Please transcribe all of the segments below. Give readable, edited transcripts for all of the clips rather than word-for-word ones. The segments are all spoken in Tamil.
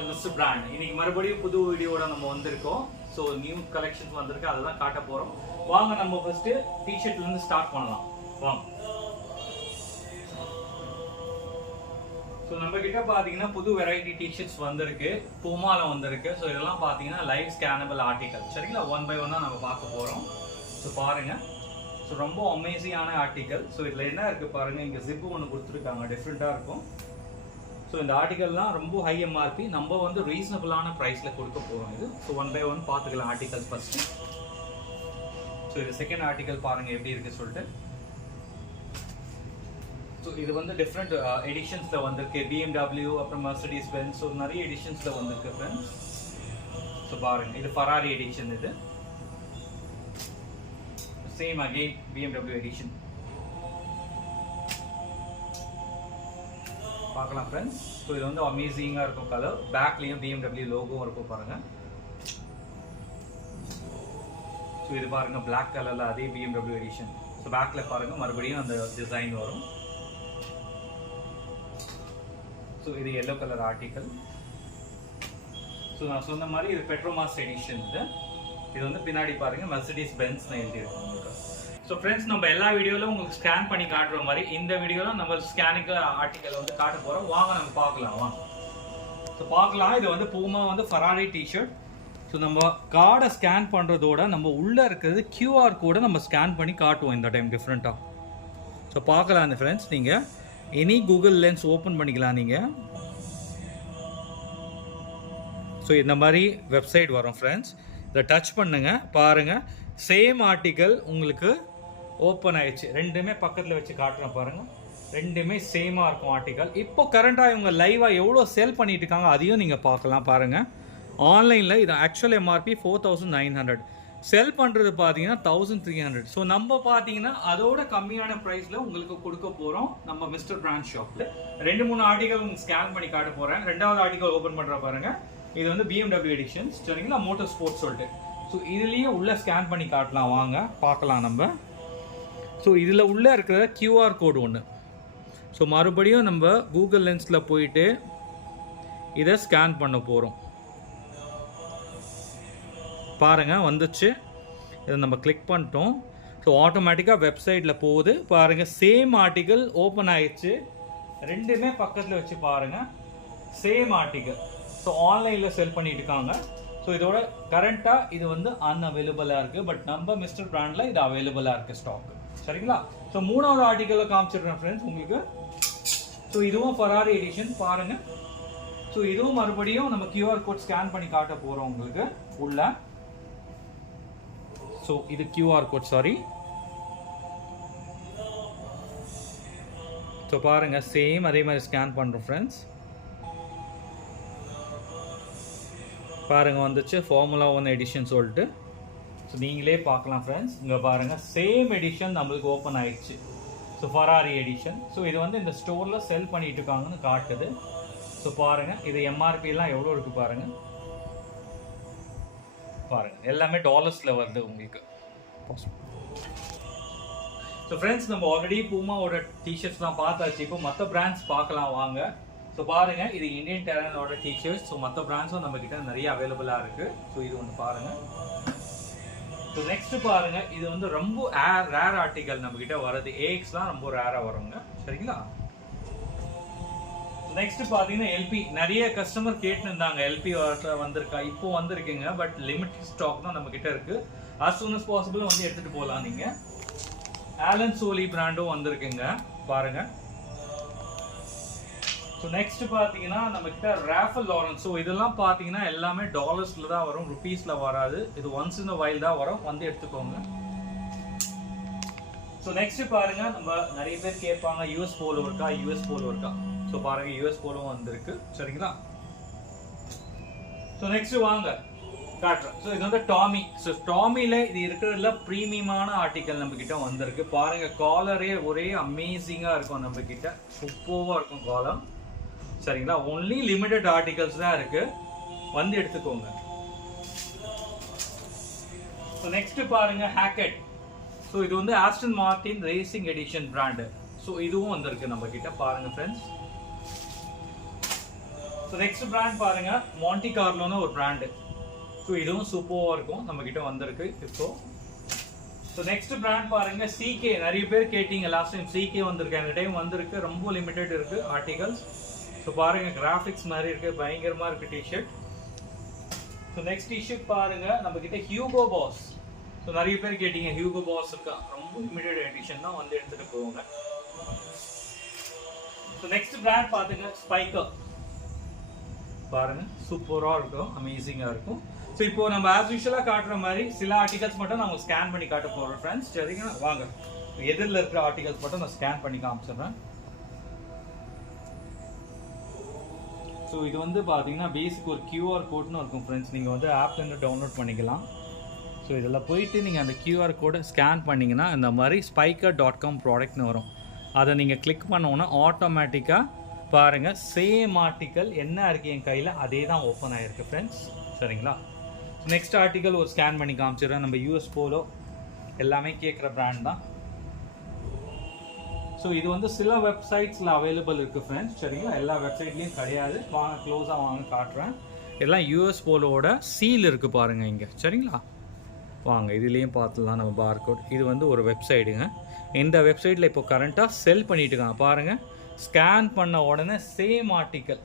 Channel mister brand. இன்னைக்கு மறுபடியும் புது வீடியோட நம்ம வந்திருக்கோம். ஸோ நியூ கலெக்ஷன்ஸ் வந்திருக்கு, அதெல்லாம் காட்ட போறோம். வாங்க நம்ம ஃபர்ஸ்ட் டிஷர்ட்ல இருந்து ஸ்டார்ட் பண்ணலாம். வாங்க. ஸோ நம்ம கிட்ட பாத்தீங்கன்னா புது வெரைட்டி டிஷர்ட்ஸ் வந்திருக்கு, பூமால வந்திருக்கு. ஸோ இதெல்லாம் பாத்தீங்கன்னா லைவ் ஸ்கேனபிள் ஆர்டிகல். சரிங்களா, ஒன் பை ஒன்னா நம்ம பார்க்க போறோம். ஸோ பாருங்க, ஸோ ரொம்ப அமேசிங்கான ஆர்டிகல். ஸோ இதுல என்ன இருக்கு பாருங்க, இங்க ஜிப்பு ஒன்று கொடுத்துருக்காங்க, டிஃப்ரெண்டா இருக்கும். ஸோ இந்த ஆர்டிகல்லாம் ரொம்ப ஹை எம்ஆர்பி, நம்ம வந்து ரீசனபிளான ப்ரைஸில் கொடுக்க போகிறோம் இது. ஸோ ஒன் பை ஒன் பார்த்துக்கலாம் ஆர்டிகல்ஸ் ஃபஸ்ட்டு. ஸோ இது செகண்ட் ஆர்டிகல் பாருங்கள் எப்படி இருக்குது சொல்லிட்டு. ஸோ இது வந்து டிஃப்ரெண்ட் எடிஷன்ஸில் வந்திருக்கு, BMW அப்புறம் மெர்சிடிஸ் பென்ஸ். ஸோ நிறைய எடிஷன்ஸில் வந்திருக்கு ஃப்ரெண்ட்ஸ். ஸோ பாருங்கள், இது ஃபெராரி எடிஷன். இது சேம் அகெயின் BMW எடிஷன் பார்க்கலாம் ஃப்ரெண்ட்ஸ். ஸோ இது வந்து அமேசிங்காக இருக்கும் கலர். பேக்லேயும் BMW லோகோவும் இருக்கும் பாருங்க. ஸோ இது பாருங்க பிளாக் கலரில் அதே BMW எடிஷன். ஸோ பேக்கில் பாருங்க மறுபடியும் அந்த டிசைன் வரும். ஸோ இது எல்லோ கலர் ஆர்டிக்கல். ஸோ நான் சொன்ன மாதிரி இது பெட்ரோமாஸ் எடிஷன். இது வந்து பின்னாடி பாருங்க மெர்சிடிஸ் பென்ஸ் எழுதியிருக்கோம் உங்களுக்கு. ஸோ ஃப்ரெண்ட்ஸ், நம்ம எல்லா வீடியோவிலும் உங்களுக்கு ஸ்கேன் பண்ணி காட்டுற மாதிரி இந்த வீடியோவில் நம்ம ஸ்கேனுக்கு ஆர்டிக்கல் வந்து காட்ட போகிறோம். வாங்க நம்ம பார்க்கலாம். வாங்க. ஸோ பார்க்கலாம், இது வந்து பூமா வந்து ஃபெராரி டிஷர்ட். ஸோ நம்ம கார்டை ஸ்கேன் பண்ணுறதோட நம்ம உள்ளே இருக்கிறது QR கோடை நம்ம ஸ்கேன் பண்ணி காட்டுவோம் இந்த டைம் டிஃப்ரெண்ட்டாக. ஸோ பார்க்கலாம் அந்த ஃப்ரெண்ட்ஸ், நீங்கள் எனி கூகுள் லென்ஸ் ஓப்பன் பண்ணிக்கலாம் நீங்கள். ஸோ இந்த மாதிரி வெப்சைட் வரும் ஃப்ரெண்ட்ஸ். இதை டச் பண்ணுங்க, பாருங்கள் சேம் ஆர்டிக்கல் உங்களுக்கு ஓப்பன் ஆயிடுச்சு. ரெண்டுமே பக்கத்தில் வச்சு காட்டுறேன் பாருங்கள், ரெண்டுமே சேமாக இருக்கும் ஆர்டிக்கல். இப்போ கரண்ட்டாக இவங்க லைவாக எவ்வளோ சேல் பண்ணிட்டு இருக்காங்க அதையும் நீங்கள் பார்க்கலாம் பாருங்கள். ஆன்லைனில் இது ஆக்சுவல் எம்ஆர்பி 4900, செல் பண்ணுறது பார்த்தீங்கன்னா 1300. ஸோ நம்ம பார்த்தீங்கன்னா அதோட கம்மியான ப்ரைஸில் உங்களுக்கு கொடுக்க போகிறோம் நம்ம மிஸ்டர் பிராண்ட் ஷாப்பில். 2-3 ஆர்டிக்கல் உங்களுக்கு ஸ்கேன் பண்ணி காட்ட போகிறேன். ரெண்டாவது ஆர்டிக்கல் ஓப்பன் பண்ணுற பாருங்கள். இது வந்து BMW எடிஷன்ஸ், சரிங்களா, மோட்டர் ஸ்போர்ட்ஸ் சொல்லிட்டு. ஸோ இதுலேயே உள்ளே ஸ்கேன் பண்ணி காட்டலாம், வாங்க பார்க்கலாம் நம்ம. ஸோ இதில் உள்ளே இருக்கிற QR கோடு ஒன்று. ஸோ மறுபடியும் நம்ம கூகுள் லென்ஸில் போயிட்டு இதை ஸ்கேன் பண்ண போகிறோம். பாருங்கள் வந்துச்சு, இதை நம்ம கிளிக் பண்ணிட்டோம். ஸோ ஆட்டோமேட்டிக்காக வெப்சைட்டில் போகுது பாருங்கள். சேம் ஆர்டிக்கல் ஓப்பன் ஆயிடுச்சு, ரெண்டுமே பக்கத்தில் வச்சு பாருங்கள் சேம் ஆர்டிக்கல். ஸோ ஆன்லைனில் செல் பண்ணிட்டு இருக்காங்க. ஸோ இதோட கரண்ட்டாக இது வந்து அன்அவைலபிளாக இருக்குது, பட் நம்ம மிஸ்டர் பிராண்டில் இது அவைலபிளாக இருக்குது ஸ்டாக். சரிங்களா. ஸோ மூணாவது ஆர்டிக்கலில் காமிச்சிடுறேன் ஃப்ரெண்ட்ஸ் உங்களுக்கு. ஸோ இதுவும் ஃபெராரி எடிஷன் பாருங்கள். ஸோ இதுவும் மறுபடியும் நம்ம QR கோட் ஸ்கேன் பண்ணி காட்ட போகிறோம் உங்களுக்கு உள்ள. ஸோ இது QR கோட், சாரி. ஸோ பாருங்கள் சேம் அதே மாதிரி ஸ்கேன் பண்ணுறோம் ஃப்ரெண்ட்ஸ். பாருங்கள் வந்துச்சு, ஃபார்முலா 1 எடிஷன் சொல்லிட்டு. ஸோ நீங்களே பார்க்கலாம் ஃப்ரெண்ட்ஸ், இங்கே பாருங்கள் சேம் எடிஷன் நம்மளுக்கு ஓப்பன் ஆயிடுச்சு. So Ferrari edition. ஸோ இது வந்து இந்த ஸ்டோரில் செல் பண்ணிட்டு இருக்காங்கன்னு காட்டுது. ஸோ பாருங்கள் இது எம்ஆர்பிலாம் எவ்வளோ இருக்குது பாருங்கள். பாருங்கள் எல்லாமே டாலர்ஸில் வருது உங்களுக்கு. ஸோ ஃப்ரெண்ட்ஸ், நம்ம ஆல்ரெடி பூமாவோட டிஷர்ட்ஸ்லாம் பார்த்தாச்சு. இப்போ மற்ற பிராண்ட்ஸ் பார்க்கலாம் வாங்க. ஸோ பாருங்கள், இது இந்தியன் டெரனோட டிஷர்ட்ஸ். ஸோ மற்ற பிராண்ட்ஸும் நம்மக்கிட்ட நிறைய அவைலபிளாக இருக்குது. ஸோ இது ஒன்று பாருங்கள். ஸோ நெக்ஸ்ட் பாருங்கள், இது வந்து ரொம்ப ரேர் ஆர்டிக்கல் நம்மக்கிட்ட வர்றது. AXலாம் ரொம்ப ரேராக வருங்க, சரிங்களா. நெக்ஸ்ட் பார்த்தீங்கன்னா LP. நிறைய கஸ்டமர் கேட்டுருந்தாங்க LP வந்திருக்கா, இப்போ வந்திருக்குங்க, பட் லிமிட்டட் ஸ்டாக் தான் நம்மக்கிட்ட இருக்குது. as soon as possible வந்து எடுத்துகிட்டு போகலாம் நீங்கள். ஆலன் சோலி பிராண்டும் வந்திருக்குங்க பாருங்கள். ஸோ நெக்ஸ்ட் பார்த்தீங்கன்னா நம்மக்கிட்ட ராஃபல் லாரன்ஸ். ஸோ இதெல்லாம் பார்த்தீங்கன்னா எல்லாமே டாலர்ஸில் தான் வரும், ருபீஸில் வராது. இது ஒன்ஸ் இன் வைல் தான் வரும், வந்து எடுத்துக்கோங்க. ஸோ நெக்ஸ்ட் பாருங்க, நம்ம நிறைய பேர் கேட்பாங்க US போலோ இருக்கா, US போலோ இருக்கா. ஸோ பாருங்க US போலோ வந்திருக்கு, சரிங்களா. ஸோ நெக்ஸ்ட் வாங்க காட்டுறேன். ஸோ இது வந்து டாமி. ஸோ டாமியில் இது இருக்கிறதுல ப்ரீமியமான ஆர்டிக்கல் நம்மக்கிட்ட வந்திருக்கு. பாருங்க காலரே ஒரே அமேசிங்காக இருக்கும், நம்மக்கிட்ட சூப்பராக இருக்கும் காலம், சரிங்களா. ஒன்லி லிமிடெட் ஆர்டிகல்ஸ் தான் இருக்கு, வந்து எடுத்துக்கோங்க. ஸோ நெக்ஸ்ட் பாருங்க ஹேக்கெட். ஸோ இது வந்து Aston Martin racing edition brand. So இதுவும் வந்திருக்கு நம்ம கிட்ட பாருங்க ஃப்ரெண்ட்ஸ். ஸோ நெக்ஸ்ட் பிராண்ட் பாருங்க, மாண்டி கார்லோன்னு ஒரு பிராண்டு. ஸோ இதுவும் சூப்பராக இருக்கும், நம்ம கிட்ட வந்திருக்கு இப்போ. ஸோ நெக்ஸ்ட் பிராண்ட் பாருங்க, சிகே. நிறைய பேர் கேட்டீங்க லாஸ்ட் டைம், சிகே வந்திருக்கு, அந்த டைம் வந்திருக்கு, ரொம்ப லிமிடெட் இருக்கு ஆர்டிகல்ஸ். ஸோ பாருங்க, கிராஃபிக்ஸ் மாதிரி இருக்கு, பயங்கரமா இருக்கு டிஷர்ட். ஸோ நெக்ஸ்ட் டிஷர்ட் பாருங்க, நம்ம கிட்ட ஹியூகோ பாஸ். ஸோ நிறைய பேர் கேட்டீங்க, ஹியூகோ பாஸ் இருக்கா, ரொம்ப லிமிடெட் எடிஷன் தான், வந்து எடுத்துட்டு போவாங்க. ஸோ நெக்ஸ்ட் பிராண்ட் பாத்துங்க, ஸ்பைக்கர். பாருங்க, சூப்பரா இருக்கும், அமேசிங்கா இருக்கும். ஸோ இப்போ நம்ம ஆஸ் யூஷுவலா காட்டுற மாதிரி சில ஆர்டிகல்ஸ் மட்டும் நம்ம ஸ்கேன் பண்ணி காட்ட போறோம் ஃப்ரெண்ட்ஸ். சரிங்களா, வாங்க எதிரில் இருக்கிற ஆர்டிகல்ஸ் மட்டும் நான் ஸ்கேன் பண்ணி காமிச்சிடுறேன். ஸோ இது வந்து பார்த்தீங்கன்னா பேசிக் ஒரு QR கோட்னு இருக்கும் ஃப்ரெண்ட்ஸ், நீங்கள் வந்து ஆப்லேருந்து டவுன்லோட் பண்ணிக்கலாம். ஸோ இதில் போயிட்டு நீங்கள் அந்த QR கோடை ஸ்கேன் பண்ணிங்கன்னா இந்த மாதிரி spiker.com ப்ராடக்ட்னு வரும். அதை நீங்கள் கிளிக் பண்ணோன்னா ஆட்டோமேட்டிக்காக பாருங்கள் சேம் ஆர்டிக்கல் என்ன இருக்குது என் கையில் அதே தான் ஓப்பன் ஆகிருக்கு ஃப்ரெண்ட்ஸ். சரிங்களா, நெக்ஸ்ட் ஆர்டிக்கல் ஒரு ஸ்கேன் பண்ணி காமிச்சிடுறேன். நம்ம US போலோ எல்லாமே கேட்குற பிராண்ட் தான். ஸோ இது வந்து சில வெப்சைட்ஸில் அவைலபிள் இருக்குது ஃப்ரெண்ட்ஸ். சரிங்களா, எல்லா வெப்சைட்லேயும் கிடையாது. வாங்க க்ளோஸாக வாங்க காட்டுறேன். எல்லாம் US போலோவோட சீல் இருக்குது பாருங்கள் இங்கே. சரிங்களா, வாங்க இதுலேயும் பார்த்துலாம் நம்ம பார்கோட். இது வந்து ஒரு வெப்சைட்டுங்க. இந்த வெப்சைட்டில் இப்போ கரண்ட்டாக செல் பண்ணிட்டு இருக்காங்க பாருங்கள். ஸ்கேன் பண்ண உடனே சேம் ஆர்டிக்கல்,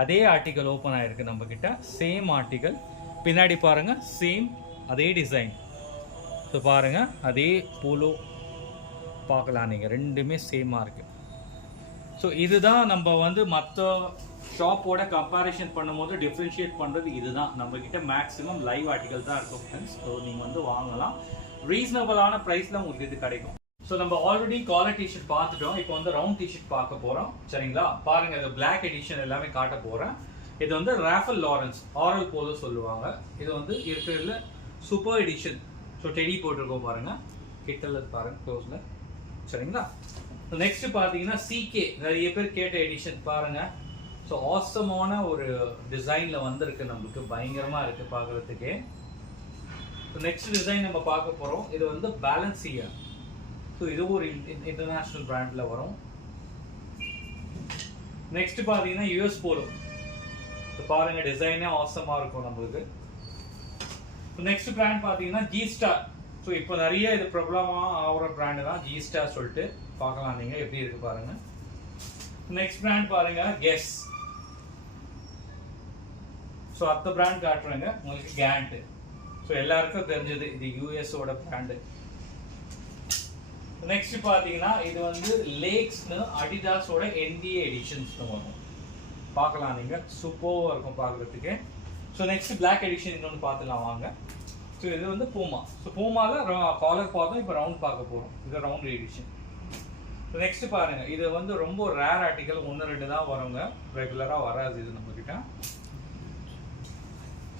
அதே ஆர்டிக்கல் ஓப்பன் ஆகிருக்கு நம்மக்கிட்ட. சேம் ஆர்டிக்கல் பின்னாடி பாருங்கள், சேம் அதே டிசைன். ஸோ பாருங்கள், அதே போலோ பார்க்கலாம் நீங்கள், ரெண்டுமே சேமாக இருக்குது. ஸோ இதுதான் நம்ம வந்து மற்ற ஷாப்போட கம்பேரிஷன் பண்ணும்போது டிஃப்ரென்ஷியேட் பண்ணுறது இதுதான். நம்மக்கிட்ட மேக்ஸிமம் லைவ் ஆர்டிக்கல் தான் இருக்கும் ஃப்ரெண்ட்ஸ். ஸோ நீங்கள் வந்து வாங்கலாம், ரீசனபிளான ப்ரைஸில் உங்களுக்கு இது கிடைக்கும். ஸோ நம்ம ஆல்ரெடி காலர் டிஷர்ட் பார்த்துட்டோம், இப்போ வந்து ரவுண்ட் டிஷர்ட் பார்க்க போகிறோம். சரிங்களா, பாருங்கள், இது பிளாக் எடிஷன் எல்லாமே காட்ட போகிறேன். இது வந்து ராஃபல் லாரன்ஸ் ஆரல் போலோ சொல்லுவாங்க. இது வந்து இருக்கிறதுல சூப்பர் எடிஷன். ஸோ டெடி போட்டிருக்கோம் பாருங்கள், கிட்டல பாருங்கள் க்ளோஸில். சரிங்களா, நெக்ஸ்ட் பார்த்தீங்கன்னா சிகே, நிறைய பேர் கேட்ட எடிஷன் பாருங்கள். ஸோ ஆசமான ஒரு டிசைனில் வந்திருக்கு, நம்மளுக்கு பயங்கரமாக இருக்குது பார்க்குறதுக்கே. நெக்ஸ்ட் டிசைன் நம்ம பார்க்க போகிறோம். இது வந்து பேலன்சியா. ஸோ இது ஒரு இன்டர்நேஷ்னல் பிராண்டில் வரும். நெக்ஸ்ட் பார்த்தீங்கன்னா US போலோ. ஸோ பாருங்கள், டிசைனே ஆசமாக இருக்கும் நம்மளுக்கு. நெக்ஸ்ட் பிராண்ட் பார்த்தீங்கன்னா G-Star. ஸோ இப்போ நிறைய இது பிரபலமாக ஆகிற பிராண்டு தான் G-Star சொல்லிட்டு பார்க்கலாம் நீங்கள், எப்படி இருக்கு பாருங்கள். நெக்ஸ்ட் பிராண்ட் பாருங்க, கெஸ். ஸோ அடுத்த பிராண்ட் காட்டுறேங்க உங்களுக்கு, கேண்ட். ஸோ எல்லாருக்கும் தெரிஞ்சது, இது US-ஓட பிராண்டு. நெக்ஸ்ட் பார்த்தீங்கன்னா இது வந்து லேக்ஸ்னு அடிடாஸோட NBA எடிஷன்ஸ்னு வரும், பார்க்கலாம் நீங்கள், சூப்பராக இருக்கும் பார்க்குறதுக்கு. ஸோ நெக்ஸ்ட் பிளாக் எடிஷன் இன்னொன்று பார்த்துலாம் வாங்க. ஸோ இது வந்து பூமா. ஸோ பூமாவில் காலர் பார்த்தோம், இப்போ ரவுண்ட் பார்க்க போகிறோம். இது ரவுண்ட் எடிஷன். ஸோ நெக்ஸ்ட் பாருங்கள், இது வந்து ரொம்ப ரேர் ஆர்டிக்கல், 1-2 தான் வருங்க, ரெகுலராக வராது இது நம்மக்கிட்ட.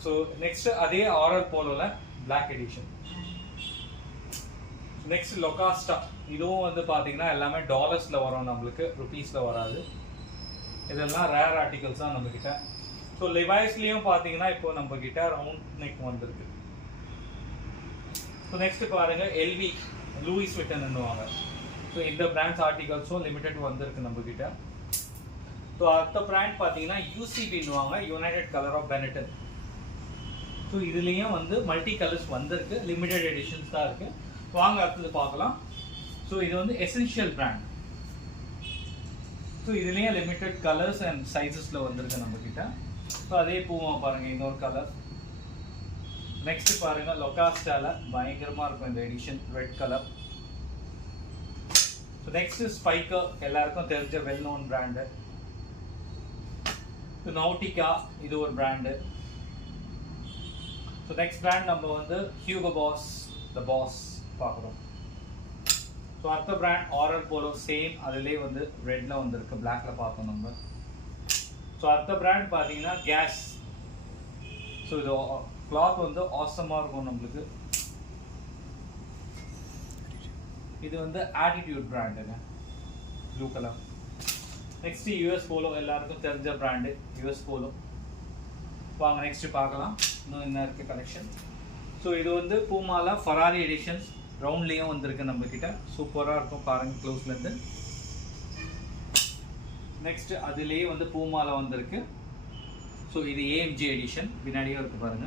ஸோ நெக்ஸ்ட் அதே ஆரல் போலோவில் பிளாக் எடிஷன். நெக்ஸ்ட் லொகாஸ்டா. இதுவும் வந்து பார்த்தீங்கன்னா எல்லாமே டாலர்ஸில் வரும், நம்மளுக்கு ருபீஸில் வராது. இதெல்லாம் ரேர் ஆர்டிகல்ஸ் தான் நம்மக்கிட்ட. ஸோ லிவைஸ்லேயும் பார்த்தீங்கன்னா இப்போ நம்மக்கிட்ட ரவுண்ட் நெக் வந்திருக்கு. ஸோ நெக்ஸ்ட் பாருங்கள், LV லூயிஸ் விட்டன்னுவாங்க. ஸோ இந்த பிராண்ட்ஸ் ஆர்டிகல்ஸும் லிமிடெட் வந்திருக்கு நம்மக்கிட்ட. ஸோ அடுத்த பிராண்ட் பார்த்தீங்கன்னா UCBன்னுவாங்க, யுனைடெட் கலர் ஆஃப் பெனட்டன். ஸோ இதுலேயும் வந்து மல்டி கலர்ஸ் வந்திருக்கு, லிமிடெட் எடிஷன்ஸ் தான் இருக்குது. வாங்க அடுத்தது பார்க்கலாம். ஸோ இது வந்து எசென்ஷியல் பிராண்ட். ஸோ இதுலேயே லிமிடெட் கலர்ஸ் அண்ட் சைஸஸில் வந்திருக்கு நம்மக்கிட்ட. ஸோ அதே பூவா பாருங்கள், இன்னொரு கலர். நெக்ஸ்ட் பாருங்கள், லொகாஸ்டால பயங்கரமாக இருக்கும் இந்த edition, red colour. So next Spykar, எல்லாருக்கும் தெரிஞ்ச well known brand. So Nautica, இது ஒரு பிராண்டு. ஸோ நெக்ஸ்ட் பிராண்ட் நம்ம வந்து ஹியூகோ பாஸ், த பாஸ் பார்க்குறோம். ஸோ அடுத்த பிராண்ட் ஆரல் போலோ, சேம் அதிலே வந்து ரெட்டில் வந்துருக்கு, பிளாக்ல பார்த்தோம் நம்ம. ஸோ அடுத்த பிராண்ட் பார்த்தீங்கன்னா கேஸ். ஸோ இது கிளாத் வந்து ஆசமாக இருக்கும் நம்மளுக்கு. இது வந்து ஆட்டிடியூட் பிராண்டுங்க, blue colour. Next US Polo, எல்லாருக்கும் தெரிஞ்ச பிராண்டு US போலோ. வாங்க நெக்ஸ்ட் பார்க்கலாம், இன்னும் என்ன இருக்குது கலெக்ஷன். ஸோ இது வந்து பூமால ஃபராரி எடிஷன்ஸ், ரவுண்ட்லேயும் வந்திருக்கு நம்மக்கிட்ட, சூப்பராக இருக்கும் பாருங்கள் க்ளோஸ்லேருந்து. நெக்ஸ்ட் அதுலேயே வந்து பூமால வந்திருக்கு, ஸோ இது ஏஎம்ஜி எடிஷன் பின்னாடியே இருக்கு பாருங்க.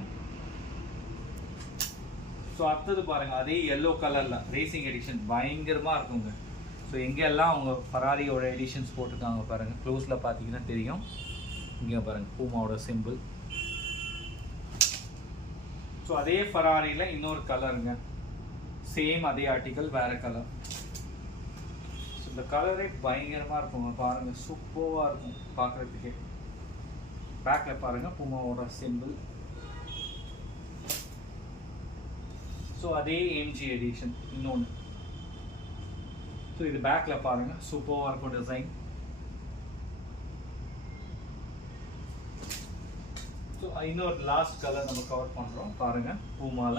ஸோ அடுத்தது பாருங்க, அதே எல்லோ கலர்ல ரேசிங் எடிஷன் பயங்கரமா இருக்குங்க. ஸோ எங்கெல்லாம் அவங்க ஃபெராரியோட எடிஷன்ஸ் போட்டிருக்காங்க பாருங்க, க்ளோஸில் பார்த்தீங்கன்னா தெரியும். இங்கே பாருங்க பூமாவோட சிம்பிள். ஸோ அதே ஃபெராரியில் இன்னொரு கலருங்க, சேம் அதே ஆர்டிக்கல் வேற கலர். ஸோ இந்த கலரே பயங்கரமாக இருக்குங்க பாருங்க, சூப்பராக இருக்கும் பார்க்குறதுக்கே. பேக்கில் பாருங்க பூமாவோட சிம்பிள். ஸோ அதே ஏஎம்ஜி எடிஷன் இன்னொன்று. ஸோ இது பேக்கில் பாருங்க சூப்பராக இருக்கும் டிசைன். ஸோ இன்னொரு லாஸ்ட் கலர் நம்ம கவர் பண்ணுறோம் பாருங்க பூமால.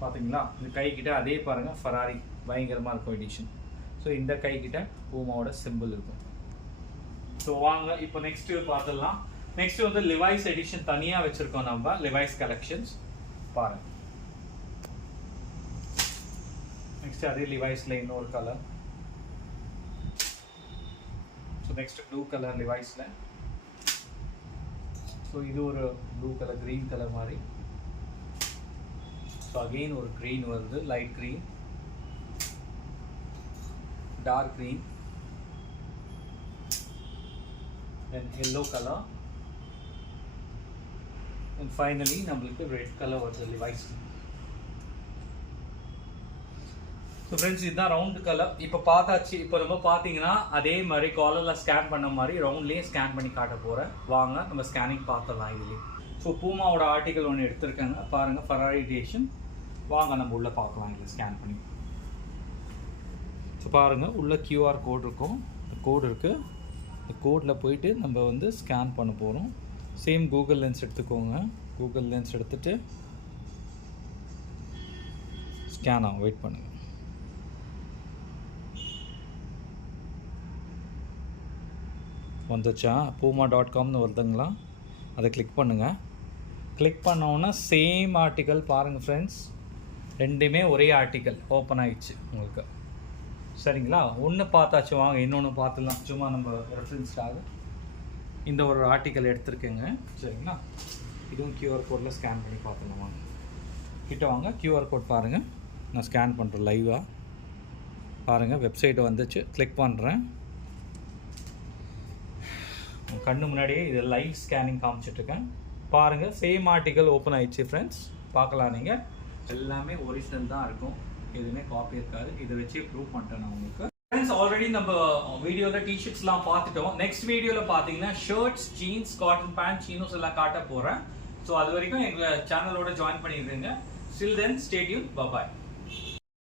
பார்த்தீங்களா இந்த கை கிட்ட அதே பாருங்க ஃபெராரி பயங்கரமாக இருக்கும் எடிஷன். ஸோ இந்த கை கிட்ட பூமாவோட சிம்பிள் இருக்கும். ஸோ வாங்க இப்போ நெக்ஸ்ட் பார்த்துடலாம். நெக்ஸ்ட் வந்து லிவைஸ் எடிஷன் தனியாக வச்சிருக்கோம் நம்ம, லிவைஸ் கலெக்ஷன்ஸ் பாருங்க. நெக்ஸ்ட் அதே லிவைஸ்ல இன்னொரு colour. So next blue colour லிவைஸ்ல. ஸோ இது ஒரு ப்ளூ கலர் கிரீன் கலர் மாதிரி. ஸோ அகெயின் ஒரு க்ரீன் வருது, light green, dark green, then yellow colour, and finally நம்மளுக்கு ரெட் கலர் வருது லிவைஸ். ஸோ ஃப்ரெண்ட்ஸ் இதுதான் ரவுண்டு கலர். இப்போ பார்த்தாச்சு. இப்போ நம்ம பார்த்தீங்கன்னா அதே மாதிரி காலரில் ஸ்கேன் பண்ண மாதிரி ரவுண்ட்லேயே ஸ்கேன் பண்ணி காட்ட போகிறேன். வாங்க நம்ம ஸ்கேனிங் பார்த்துடலாம் இதுலேயே. ஸோ பூமாவோட ஆர்டிக்கல் ஒன்று எடுத்திருக்காங்க பாருங்கள், ஃபெராரி எடிஷன். வாங்க நம்ம உள்ளே பார்க்கலாம் இதில் ஸ்கேன் பண்ணி. ஸோ பாருங்கள் உள்ள QR கோட் இருக்கும், கோட் இருக்குது. இந்த கோடில் போயிட்டு நம்ம வந்து ஸ்கேன் பண்ண போகிறோம். சேம் கூகுள் லென்ஸ் எடுத்துக்கோங்க. கூகுள் லென்ஸ் எடுத்துகிட்டு ஸ்கேன் ஆகும், வெயிட் பண்ணுங்கள். வந்துச்சா puma.comனு வருதுங்களா, அதை கிளிக் பண்ணுங்கள். கிளிக் பண்ணோன்னா சேம் ஆர்டிக்கல் பாருங்கள் ஃப்ரெண்ட்ஸ், ரெண்டுமே ஒரே ஆர்டிக்கல் ஓப்பன் ஆகிடுச்சு உங்களுக்கு. சரிங்களா, ஒன்று பார்த்தாச்சு. வாங்க இன்னொன்று பார்த்துலாம், சும்மா நம்ம ரெஃபரன்ஸ்க்காக இந்த ஒரு ஆர்டிக்கல் எடுத்துருக்கேங்க. சரிங்களா, இதுவும் QR கோடில் ஸ்கேன் பண்ணி பார்த்துலாம். வாங்க கிட்ட வாங்க, QR கோட் பாருங்கள், நான் ஸ்கேன் பண்ணுறேன் லைவாக பாருங்கள். வெப்சைட் வந்துச்சு, கிளிக் பண்ணுறேன். கண்ணு முன்னாடியே இது லைவ் ஸ்கேனிங் காமிச்சிட்ருக்கேன் பாருங்கள். சேம் ஆர்டிக்கல் ஓப்பன் ஆயிடுச்சு ஃப்ரெண்ட்ஸ், பார்க்கலாம். நீங்கள் எல்லாமே ஒரிஜினல் தான் இருக்கும், எதுவுமே காப்பி இருக்காது. இதை வச்சு ப்ரூவ் பண்ணிட்டேன் நான் உங்களுக்கு. ஃப்ரெண்ட்ஸ் ஆல்ரெடி நம்ம வீடியோவில் டிஷர்ட்ஸ்லாம் பார்த்துட்டோம். நெக்ஸ்ட் வீடியோவில் பார்த்தீங்கன்னா shirts, jeans, cotton pant, chinos எல்லாம் காட்ட போகிறேன். ஸோ அது வரைக்கும் எங்கள் சேனலோட ஜாயின் பண்ணிடுறீங்க. Still then stay tune, bye பாய்.